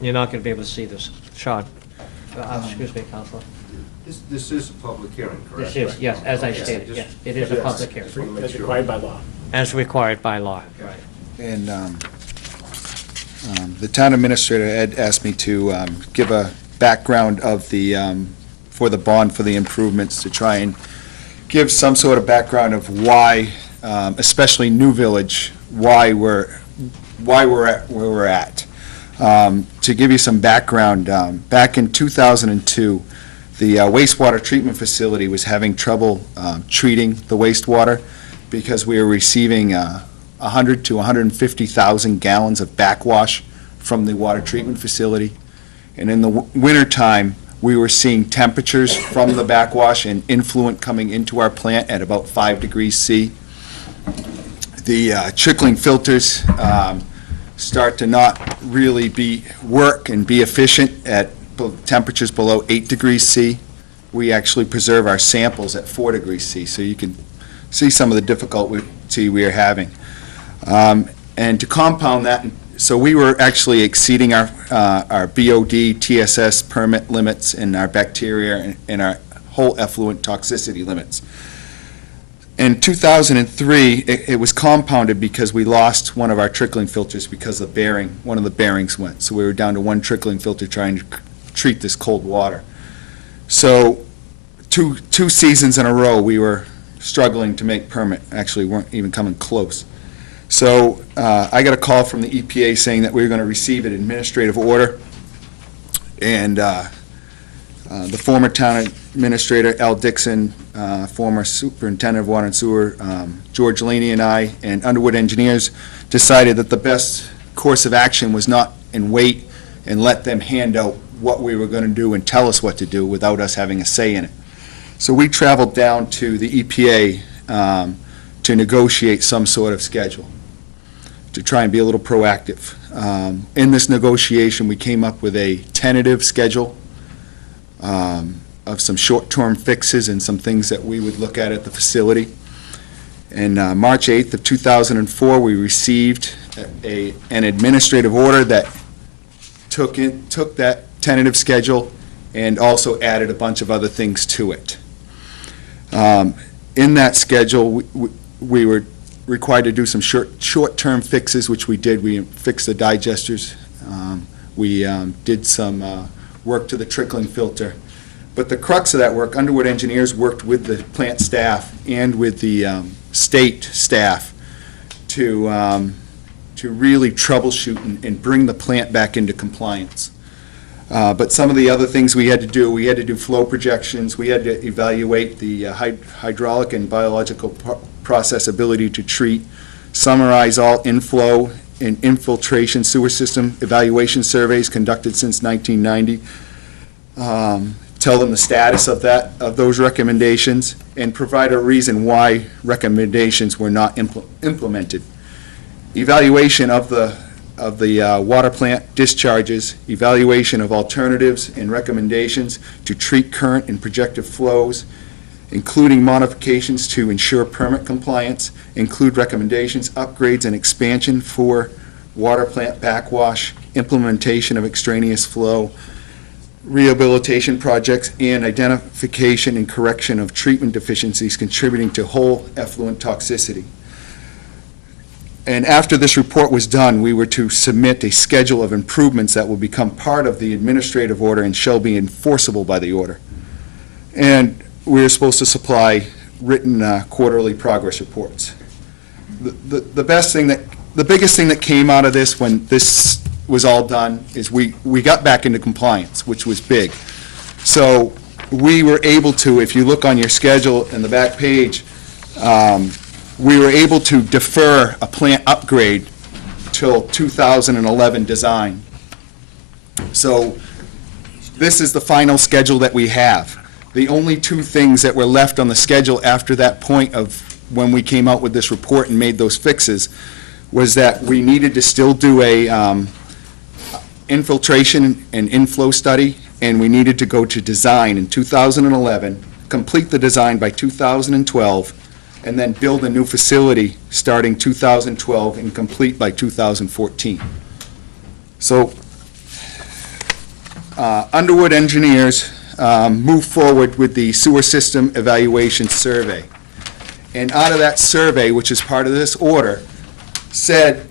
You're not going to be able to see this shot. Excuse me, Counselor. This is a public hearing, correct? This is, yes, as I Okay, stated, just- yes, it is a yes. public hearing, Just wanna make As sure. required by law. as required by law. Right. And the town administrator had asked me to give a background of the, for the bond for the improvements, to try and give some sort of background of why, especially New Village, why we're at where we're at. To give you some background, back in 2002, the wastewater treatment facility was having trouble treating the wastewater because we were receiving 100 to 150,000 gallons of backwash from the water treatment facility. And in the wintertime, we were seeing temperatures from the backwash and influent coming into our plant at about 5 degrees C. The trickling filters start to not really work and be efficient at temperatures below 8 degrees C. We actually preserve our samples at 4 degrees C, so you can see some of the difficulty we are having. And to compound that, so we were actually exceeding our BOD, TSS permit limits and our bacteria and our whole effluent toxicity limits. In 2003, it was compounded because we lost one of our trickling filters because one of the bearings went. So we were down to one trickling filter trying to treat this cold water. So two seasons in a row, we were struggling to make permit. Actually, weren't even coming close. So I got a call from the EPA saying that we were going to receive an administrative order, and the former town administrator, Al Dixon, former superintendent of water and sewer, George Laney, and I, and Underwood Engineers decided that the best course of action was not in wait and let them hand out what we were going to do and tell us what to do without us having a say in it. So we traveled down to the EPA to negotiate some sort of schedule, to try and be a little proactive. In this negotiation, we came up with a tentative schedule of some short-term fixes and some things that we would look at the facility. And March 8th of 2004, we received an administrative order that took that tentative schedule and also added a bunch of other things to it. In that schedule, we were required to do some short-term fixes, which we did. We fixed the digesters. We did some work to the trickling filter. But the crux of that work, Underwood Engineers worked with the plant staff and with the state staff to really troubleshoot and bring the plant back into compliance. But some of the other things we had to do flow projections, we had to evaluate the hydraulic and biological process ability to treat, summarize all inflow and infiltration sewer system evaluation surveys conducted since 1990, tell them the status of those recommendations, and provide a reason why recommendations were not implemented. Evaluation of the water plant discharges, evaluation of alternatives and recommendations to treat current and projected flows, including modifications to ensure permit compliance, include recommendations, upgrades, and expansion for water plant backwash, implementation of extraneous flow, rehabilitation projects, and identification and correction of treatment deficiencies contributing to whole effluent toxicity. And after this report was done, we were to submit a schedule of improvements that will become part of the administrative order and shall be enforceable by the order. And we were supposed to supply written quarterly progress reports. The biggest thing that came out of this when this was all done is we got back into compliance, which was big. So we were able to, if you look on your schedule in the back page, we were able to defer a plant upgrade till 2011 design. So this is the final schedule that we have. The only two things that were left on the schedule after that point of when we came out with this report and made those fixes was that we needed to still do a infiltration and inflow study, and we needed to go to design in 2011, complete the design by 2012, and then build a new facility starting 2012 and complete by 2014. So Underwood Engineers moved forward with the sewer system evaluation survey. And out of that survey, which is part of this order, said,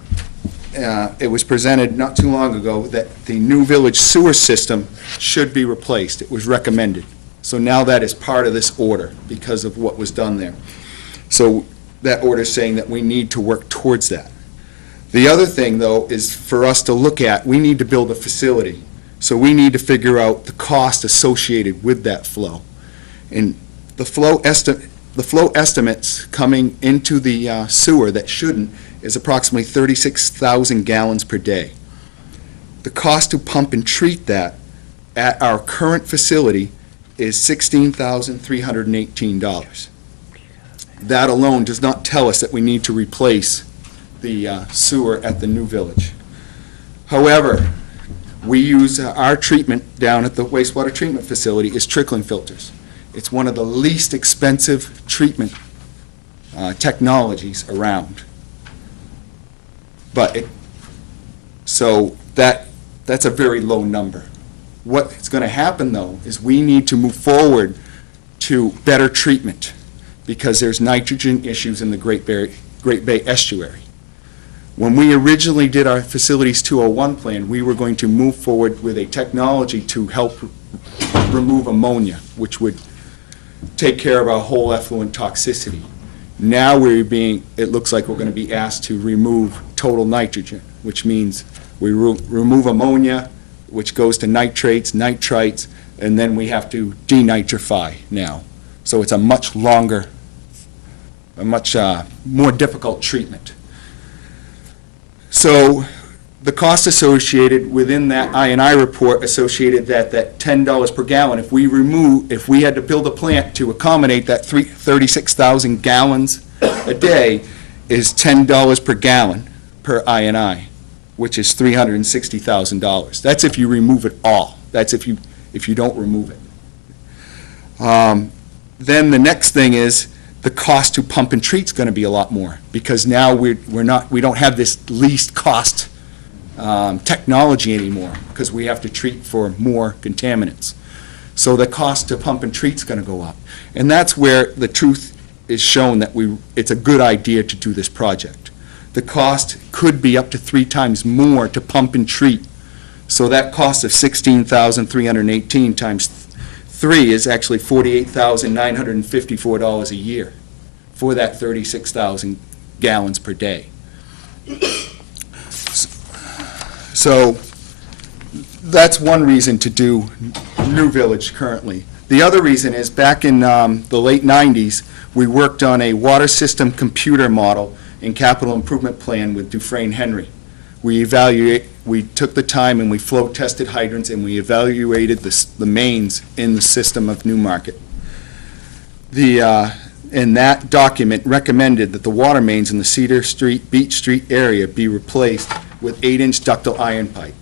it was presented not too long ago, that the New Village sewer system should be replaced. It was recommended. So now that is part of this order because of what was done there. So that order is saying that we need to work towards that. The other thing, though, is for us to look at, we need to build a facility. So we need to figure out the cost associated with that flow. And the flow estimates coming into the sewer that shouldn't is approximately 36,000 gallons per day. The cost to pump and treat that at our current facility is $16,318. That alone does not tell us that we need to replace the sewer at the New Village. However, we use our treatment down at the wastewater treatment facility is trickling filters. It's one of the least expensive treatment technologies around. So that's a very low number. What's going to happen, though, is we need to move forward to better treatment because there's nitrogen issues in the Great Bay Estuary. When we originally did our Facilities 201 plan, we were going to move forward with a technology to help remove ammonia, which would take care of our whole effluent toxicity. Now it looks like we're going to be asked to remove total nitrogen, which means we remove ammonia, which goes to nitrates, nitrites, and then we have to denitrify now. So it's a much longer, a much more difficult treatment. So the cost associated within that I&I report associated that $10 per gallon, if we had to build a plant to accommodate that 36,000 gallons a day, is $10 per gallon per I&I, which is $360,000. That's if you remove it all. That's if you don't remove it. Then the next thing is the cost to pump and treat is going to be a lot more because now we don't have this least cost technology anymore because we have to treat for more contaminants. So the cost to pump and treat is going to go up. And that's where the truth is shown that it's a good idea to do this project. The cost could be up to 3 times more to pump and treat. So that cost of $16,318 times 3 is actually $48,954 a year for that 36,000 gallons per day. So that's one reason to do New Village currently. The other reason is back in the late 90s, we worked on a water system computer model and capital improvement plan with Dufresne Henry. We took the time and we flow tested hydrants and we evaluated the mains in the system of Newmarket. And that document recommended that the water mains in the Cedar Street, Beach Street area be replaced with 8-inch ductile iron pipe.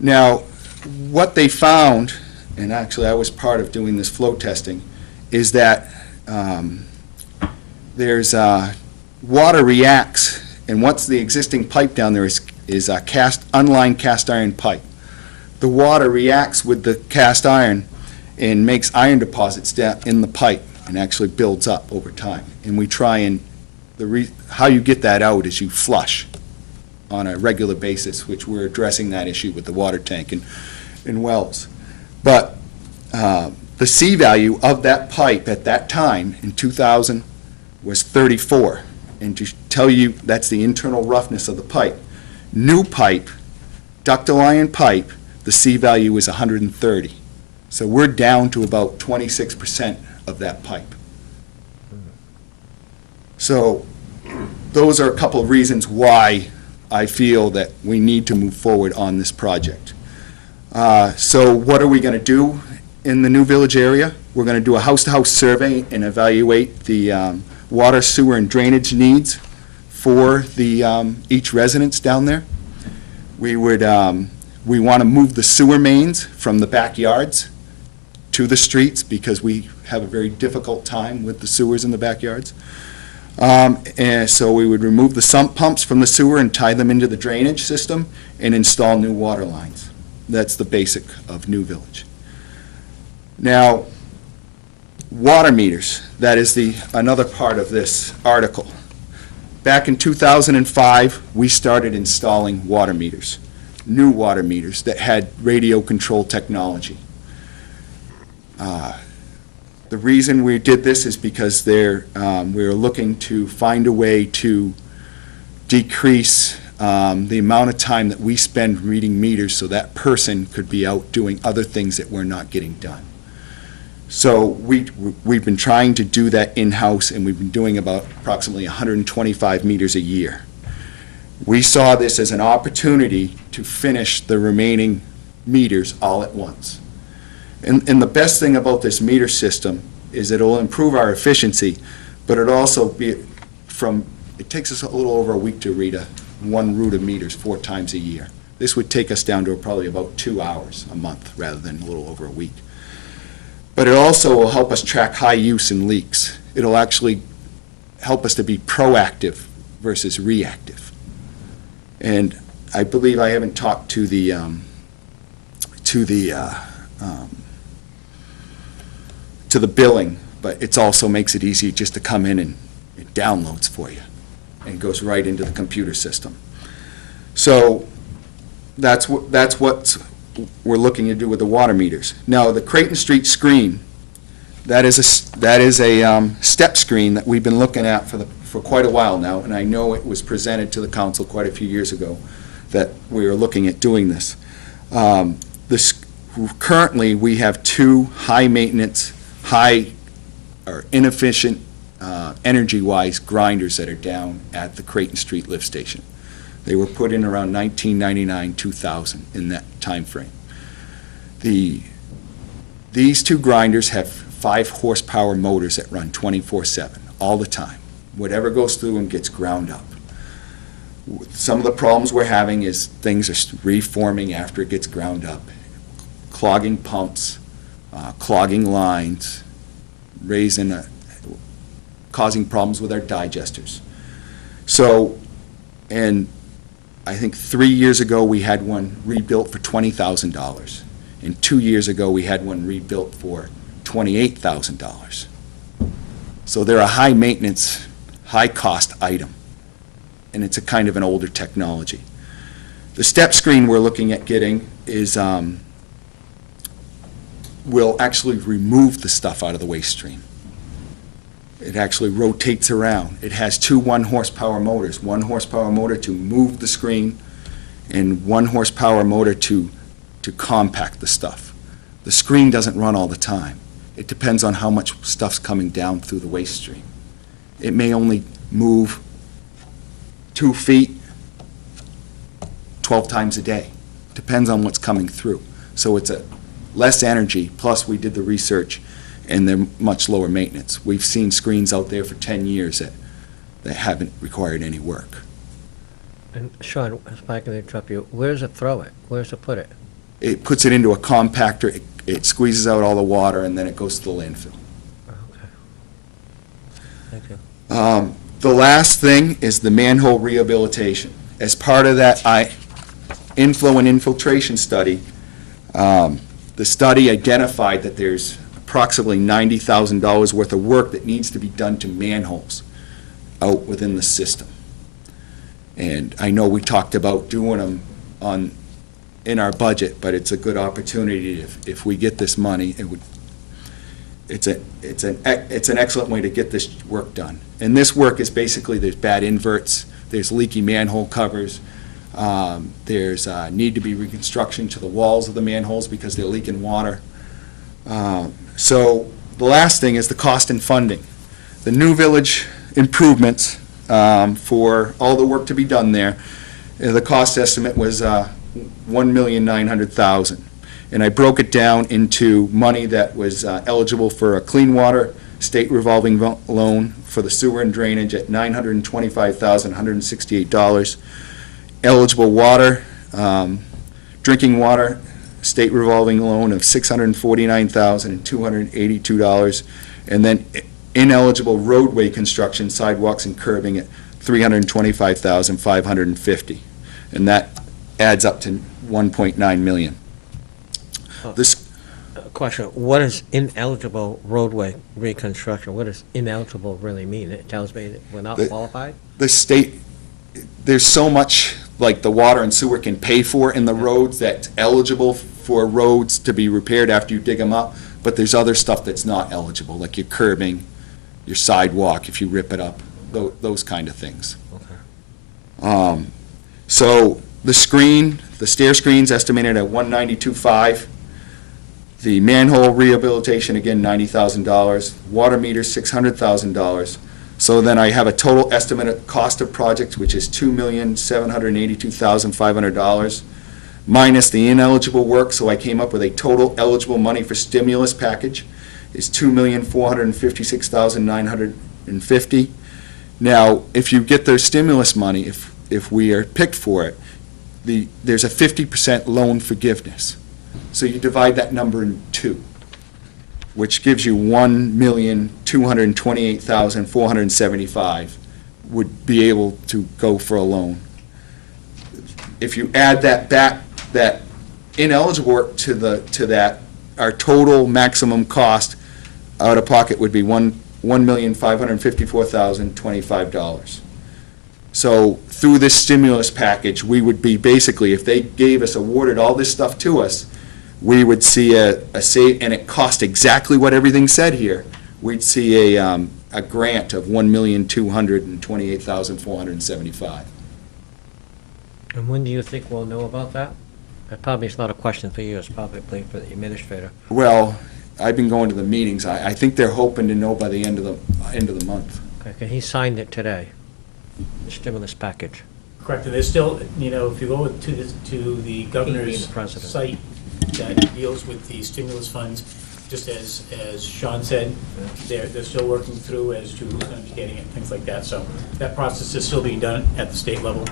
Now, what they found, and actually I was part of doing this flow testing, is that water reacts, and once the existing pipe down there is unlined cast iron pipe, the water reacts with the cast iron and makes iron deposits down in the pipe and actually builds up over time. And we try and, how you get that out is you flush on a regular basis, which we're addressing that issue with the water tank and wells. But the C value of that pipe at that time in 2000 was 34. And to tell you that's the internal roughness of the pipe. New pipe, ductile iron pipe, the C value is 130. So we're down to about 26% of that pipe. So those are a couple of reasons why I feel that we need to move forward on this project. So what are we going to do in the New Village area? We're going to do a house-to-house survey and evaluate the water, sewer, and drainage needs for each residence down there. We want to move the sewer mains from the backyards to the streets because we have a very difficult time with the sewers in the backyards. And so we would remove the sump pumps from the sewer and tie them into the drainage system and install new water lines. That's the basic of New Village. Now, water meters, that is another part of this article. Back in 2005, we started installing water meters, new water meters that had radio control technology. The reason we did this is because we were looking to find a way to decrease the amount of time that we spend reading meters so that person could be out doing other things that we're not getting done. So we've been trying to do that in-house, and we've been doing about approximately 125 meters a year. We saw this as an opportunity to finish the remaining meters all at once. And the best thing about this meter system is it'll improve our efficiency, but it also it takes us a little over a week to read one root of meters 4 times a year. This would take us down to probably about 2 hours a month rather than a little over a week. But it also will help us track high use and leaks. It'll actually help us to be proactive versus reactive. And I believe I haven't talked to the billing, but it also makes it easy just to come in and it downloads for you and goes right into the computer system. So that's what we're looking to do with the water meters. Now, the Creighton Street screen, that is a step screen that we've been looking at for quite a while now, and I know it was presented to the council quite a few years ago that we were looking at doing this. Currently, we have 2 high-maintenance, inefficient, energy-wise grinders that are down at the Creighton Street lift station. They were put in around 1999, 2000, in that time frame. These 2 grinders have 5 horsepower motors that run 24/7, all the time. Whatever goes through and gets ground up. Some of the problems we're having is things are reforming after it gets ground up, clogging pumps, clogging lines, causing problems with our digesters. So, and I think 3 years ago we had one rebuilt for $20,000, and 2 years ago we had one rebuilt for $28,000. So they're a high maintenance, high cost item, and it's a kind of an older technology. The step screen we're looking at getting is will actually remove the stuff out of the waste stream. It actually rotates around. It has 2 1-horsepower motors, 1 horsepower motor to move the screen and 1 horsepower motor to compact the stuff. The screen doesn't run all the time. It depends on how much stuff's coming down through the waste stream. It may only move 2 feet 12 times a day. Depends on what's coming through. So it's less energy, plus we did the research, and they're much lower maintenance. We've seen screens out there for 10 years that haven't required any work. And Sean, if I can interrupt you, where does it throw it? Where does it put it? It puts it into a compactor, it squeezes out all the water, and then it goes to the landfill. Okay. Thank you. The last thing is the manhole rehabilitation. As part of that inflow and infiltration study, the study identified that there's approximately $90,000 worth of work that needs to be done to manholes out within the system. And I know we talked about doing them in our budget, but it's a good opportunity if we get this money. It's an excellent way to get this work done. And this work is basically, there's bad inverts, there's leaky manhole covers, there's need to be reconstruction to the walls of the manholes because they're leaking water. So the last thing is the cost and funding. The New Village improvements for all the work to be done there, the cost estimate was $1,900,000. And I broke it down into money that was eligible for a clean water state revolving loan for the sewer and drainage at $925,168. Eligible water, drinking water, state revolving loan of $649,282, and then ineligible roadway construction, sidewalks and curbing at $325,550, and that adds up to $1.9 million. This, Question, what is ineligible roadway reconstruction? What does ineligible really mean? It tells me that we're not The- qualified? the state, there's so much, like the water and sewer can pay for in the roads that's eligible for roads to be repaired after you dig them up, but there's other stuff that's not eligible, like your curbing, your sidewalk, if you rip it up, those kind of things. Okay. So the screen, the stair screen's estimated at $192,500. The manhole rehabilitation, again, $90,000. Water meter, $600,000. So then I have a total estimated cost of project, which is $2,782,500, minus the ineligible work, so I came up with a total eligible money for stimulus package is $2,456,950. Now, if you get their stimulus money, if we are picked for it, there's a 50% loan forgiveness. So you divide that number in two, which gives you $1,228,475 would be able to go for a loan. If you add that back, that ineligible work to that, our total maximum cost out of pocket would be $1,554,025. So through this stimulus package, we would be basically, if they awarded all this stuff to us, we would see and it cost exactly what everything said here. We'd see a grant of $1,228,475. And when do you think we'll know about that? Probably it's not a question for you, it's probably for the administrator. Well, I've been going to the meetings. I think they're hoping to know by the end of the month. Okay, 'cause he signed it today, the stimulus package. Correct, and there's still, if you go to the governor's being the president. site that deals with the stimulus funds, just as Sean said, they're still working through as to who's going to be getting it, things like that. So that process is still being done at the state level.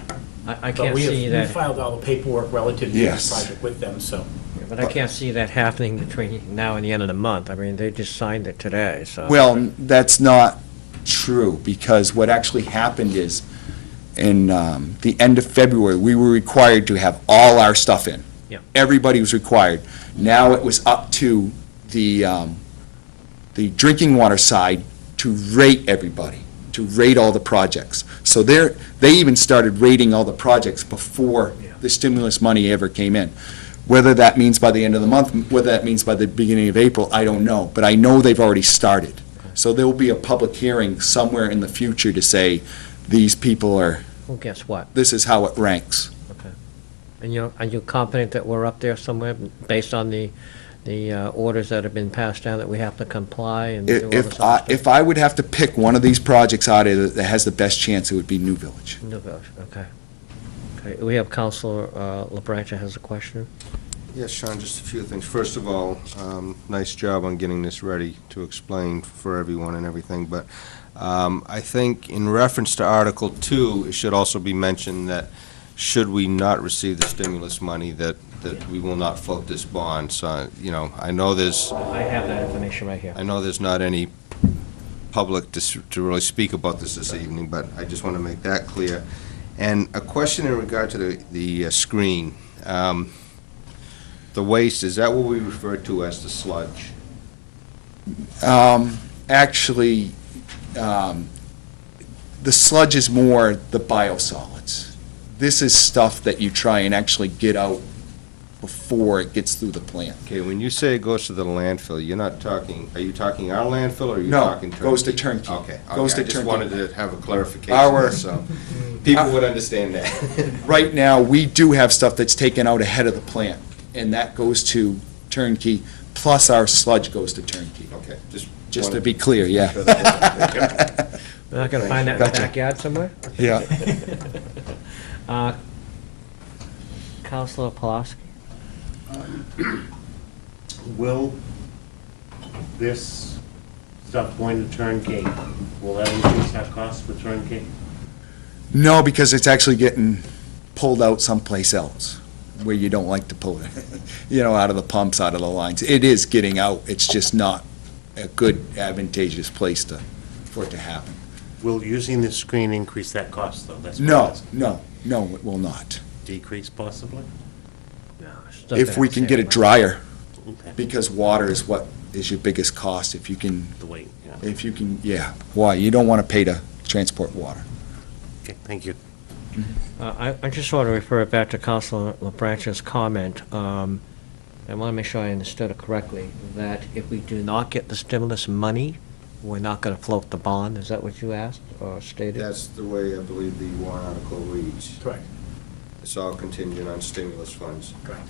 I But can't see we that, filed all the paperwork relative to Yes. this project with them, so. but I can't see that happening between now and the end of the month. I mean, they just signed it today, so. Well, that's not true, because what actually happened is, in the end of February, we were required to have all our stuff in. Yeah. Everybody was required. Now it was up to the drinking water side to rate everybody, to rate all the projects. So they even started rating all the projects before the stimulus money ever came in. Whether that means by the end of the month, whether that means by the beginning of April, I don't know. But I know they've already started. So there will be a public hearing somewhere in the future to say, these people are, Well, guess what? this is how it ranks. Okay. And are you confident that we're up there somewhere, based on the orders that have been passed down, that we have to comply and do all this other stuff? If I would have to pick one of these projects out of that has the best chance, it would be New Village. New Village, okay. Okay, we have Counselor LaBrancha has a question. Yes, Sean, just a few things. First of all, nice job on getting this ready to explain for everyone and everything, but I think in reference to Article 2, it should also be mentioned that should we not receive the stimulus money, that we will not float this bond. So, I know there's, I have that information right here. I know there's not any public to really speak about this evening, but I just want to make that clear. And a question in regard to the screen. The waste, is that what we refer to as the sludge? Actually, the sludge is more the biosolids. This is stuff that you try and actually get out before it gets through the plant. Okay, when you say it goes to the landfill, you're not talking, are you talking our landfill, or are you No, talking turnkey? goes to turnkey. Okay, Goes I to just turnkey. wanted to have a clarification, Our- so people would understand that. Right now, we do have stuff that's taken out ahead of the plant, and that goes to turnkey, plus our sludge goes to turnkey. Okay, Just to wanted- be clear, yeah. We're not gonna find that in the Gotcha. backyard somewhere? Yeah. Counselor Pulaski? Will this stuff going to turnkey, will that increase our cost for turnkey? No, because it's actually getting pulled out someplace else where you don't like to pull it, out of the pumps, out of the lines. It is getting out, it's just not a good advantageous place for it to happen. Will using this screen increase that cost, though? That's what I'm No, asking. no, it will not. Decrease possibly? No, it's still If gonna we have can the get same it drier, Okay. because water is what is your biggest cost. If you can, The weight, yeah. yeah, why, you don't want to pay to transport water. Okay, thank you. I just want to refer back to Councilor LaBranche's comment. I want to make sure I understood it correctly, that if we do not get the stimulus money, we're not going to float the bond. Is that what you asked or stated? That's the way I believe the warrant article reads. Correct, It's all contingent on stimulus funds. correct.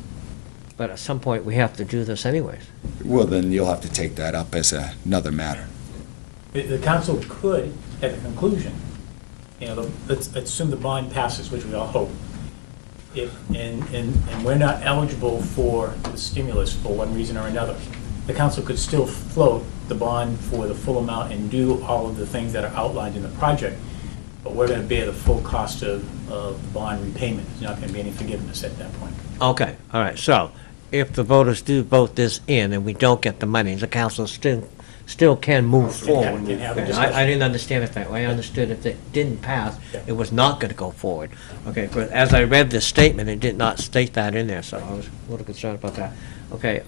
But at some point, we have to do this anyways. Well, then you'll have to take that up as another matter. The council could, at the conclusion, let's assume the bond passes, which we all hope. And we're not eligible for the stimulus for one reason or another, the council could still float the bond for the full amount and do all of the things that are outlined in the project, but we're gonna bear the full cost of the bond repayment. There's not gonna be any forgiveness at that point. Okay, all right, so if the voters do vote this in and we don't get the money, the council still can move forward. Can have a Okay, discussion. I didn't understand it that way. I understood if it didn't pass, Yeah. it was not going to go forward. Okay, but as I read this statement, it did not state that in there, so I was a little concerned about that. Okay,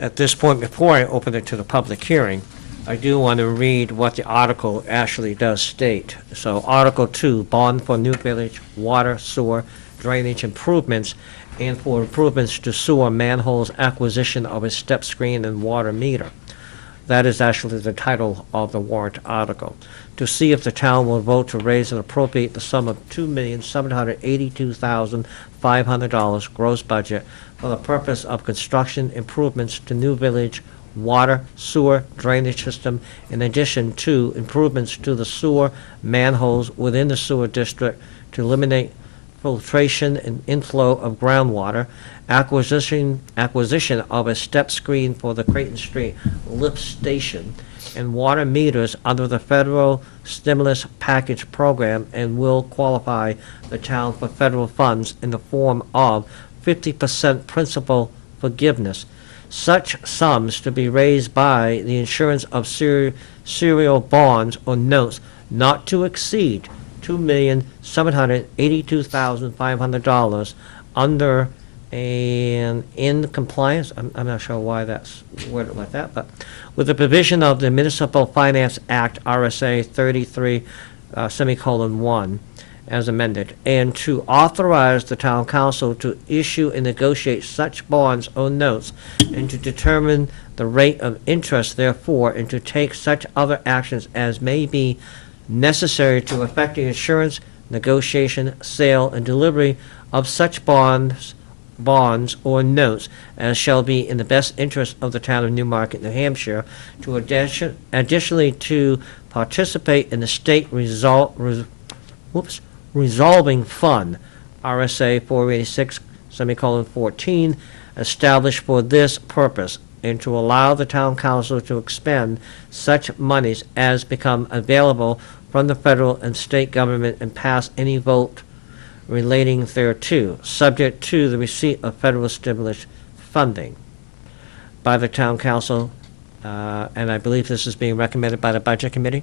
at this point, before I open it to the public hearing, I do want to read what the article actually does state. So Article 2, bond for new village water, sewer, drainage improvements, and for improvements to sewer manholes, acquisition of a step screen and water meter. That is actually the title of the warrant article. To see if the town will vote to raise and appropriate the sum of $2,782,500 gross budget for the purpose of construction improvements to new village water, sewer, drainage system, in addition to improvements to the sewer manholes within the sewer district to eliminate filtration and inflow of groundwater, acquisition of a step screen for the Creighton Street lift station, and water meters under the federal stimulus package program, and will qualify the town for federal funds in the form of 50% principal forgiveness. Such sums to be raised by the insurance of serial bonds or notes not to exceed $2,782,500 under an in compliance, I'm not sure why that's worded like that, but with the provision of the Municipal Finance Act, RSA 33, semicolon 1, as amended, and to authorize the town council to issue and negotiate such bonds or notes, and to determine the rate of interest therefore, and to take such other actions as may be necessary to effect the insurance, negotiation, sale, and delivery of such bonds or notes as shall be in the best interest of the town of Newmarket, New Hampshire, to additionally to participate in the state resolving fund, RSA 486, semicolon 14, established for this purpose, and to allow the town council to expend such monies as become available from the federal and state government and pass any vote relating thereto, subject to the receipt of federal stimulus funding by the town council, and I believe this is being recommended by the Budget Committee.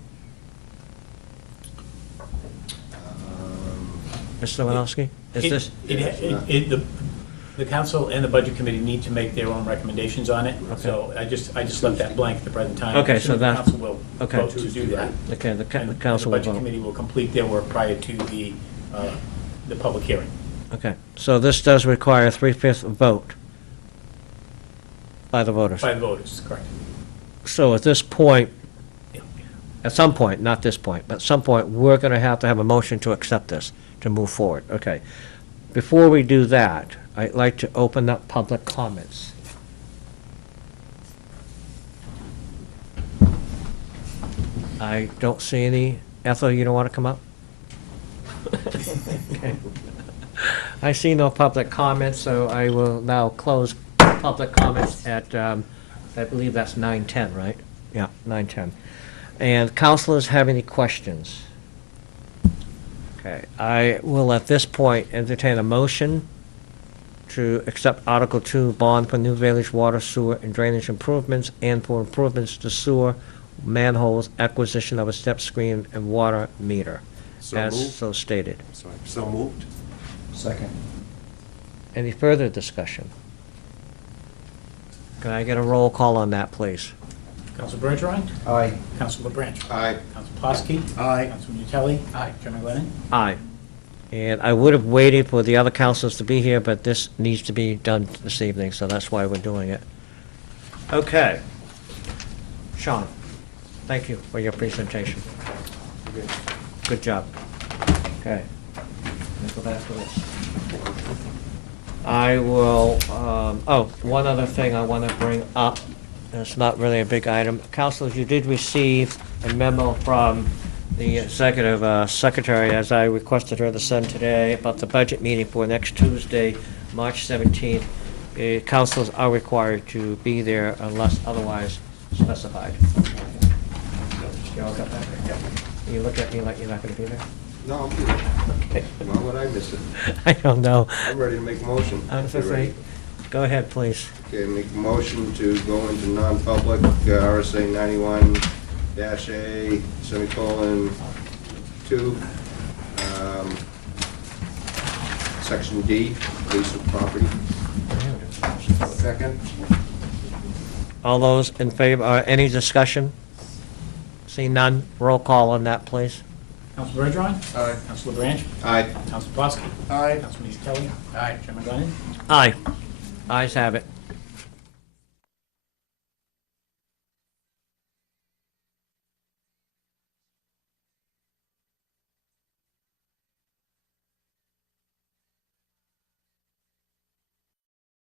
Mr. Lewandowski, is this? The council and the budget committee need to make their own recommendations on it, so I just left that blank at the present time. Okay, so Assuming the that- council will okay. vote to do that. Okay, the And council the will budget vote. committee will complete their work prior to the public hearing. Okay, so this does require a 3/5 vote by the voters. By the voters, correct. So at this point, at some point, not this point, but at some point, we're going to have a motion to accept this, to move forward. Okay. Before we do that, I'd like to open up public comments. I don't see any. Ethel, you don't want to come up? Okay. I see no public comments, so I will now close public comments at, I believe that's 9:10, right? Yeah, 9:10. And councilors have any questions? Okay, I will at this point entertain a motion to accept Article 2, bond for new village water, sewer, and drainage improvements, and for improvements to sewer, manholes, acquisition of a step screen, and water meter, So as moved. so stated. Sorry, so moved? Second. Any further discussion? Can I get a roll call on that, please? Council Bergeron? Aye. Council LeBranch? Aye. Council Plaski? Aye. Council Minutelli? Aye. Chairman Glennon? Aye. And I would have waited for the other councils to be here, but this needs to be done this evening, so that's why we're doing it. Okay. Sean, thank you for your presentation. Good job. Okay. Let's go back to this. I will, one other thing I want to bring up, and it's not really a big item. Councilors, you did receive a memo from the executive secretary, as I requested her to send today, about the budget meeting for next Tuesday, March 17th. Councilors are required to be there unless otherwise specified. You all got that? Yep. You look at me like you're not going to be there? No, I'll be there. Okay. Why would I miss it? I don't know. I'm ready to make a motion. I'm so If you're ready. sorry. Go ahead, please. Okay, make a motion to go into non-public, RSA 91-A, semicolon, 2, section D, lease of property. Second. All those in favor, any discussion? See none, roll call on that, please. Council Bergeron? Aye. Council LeBranch? Aye. Council Plaski? Aye. Council Minutelli? Aye. Chairman Glennon? Aye. Ayes have it.